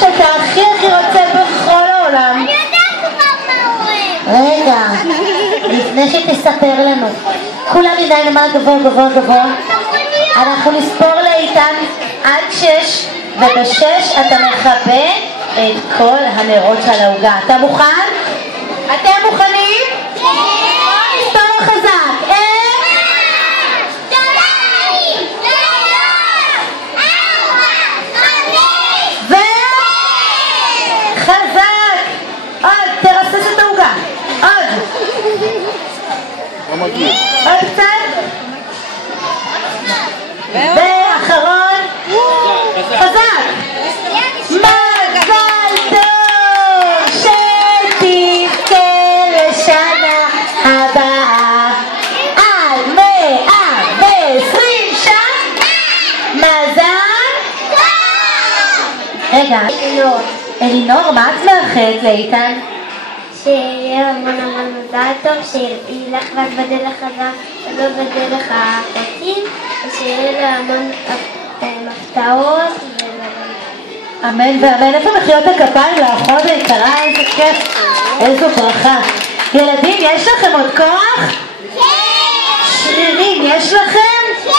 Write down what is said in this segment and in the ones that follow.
שאתה הכי רוצה בכל העולם. אני יודעת כבר מה הוא אוהב. רגע, לפני שתספר לנו, כולם ידעים למה גבוה גבוה גבוה. אנחנו נספור לאיתן עד 6, וב6 אתה מכבה את כל הנרות של העוגה. אתה מוכן? אתם מוכנים? כן! בואו נספור חזק. חזק! עוד, תרסס את העוגה. עוד. עוד קצת. ואחרון. חזק! מזל טוב שתזכה לשנה הבאה עד 120 שנה. מזל טוב! רגע, אלינור, מה את מאחלת לאיתן? שיהיה המון מזל טוב, שיהיה לך רק בדרך חזק ולא בדרך החוצים, ושיהיה לה המון הפתעות. אמן ואמן. איפה מחיאות הכפיים לאחות היקרה? איזה כיף, איזו ברכה. ילדים, יש לכם עוד כוח? כן! שרירים, יש לכם? כן!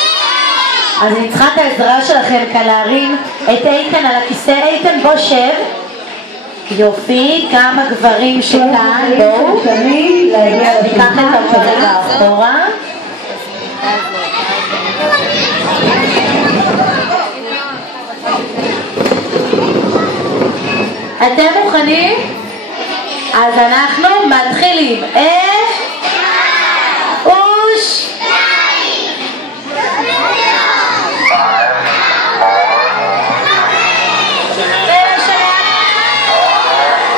אז אני צריכה את העזרה שלכם כאן להרים את איתן על הכיסא. איתן, בוא שב. יופי, כמה גברים שכאן. בואו ניקח את הפרק האחורה. אתם מוכנים? אז אנחנו מתחילים.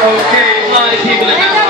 Okay, my people.